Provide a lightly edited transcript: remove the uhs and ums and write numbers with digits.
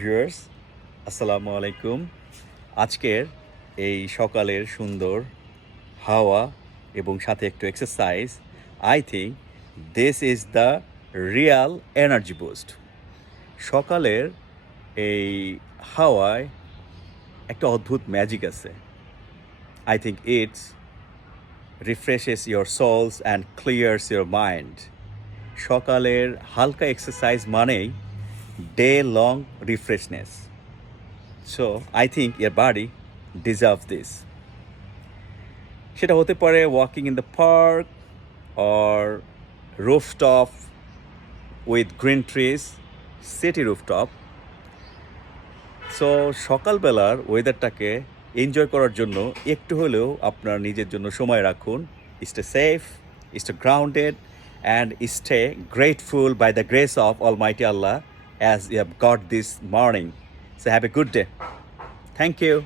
Viewers আসসালামু আলাইকুম। আজকের এই সকালের সুন্দর হাওয়া এবং সাথে একটু exercise, I think this is the real energy boost. সকালের এই হাওয়ায় একটা অদ্ভুত ম্যাজিক আছে। I think it's refreshes your souls and clears your mind. সকালের হালকা এক্সারসাইজ মানেই day long refreshness. So I think your body deserve this. সেটা হতে পারে walking in the park or rooftop with green trees, city rooftop. So সকালবেলার ওয়েদারটাকে enjoy করার জন্য একটু হলেও আপনার নিজের জন্য সময় রাখুন। Stay safe, stay grounded and stay grateful by the grace of almighty Allah as you have got this morning. So have a good day. Thank you.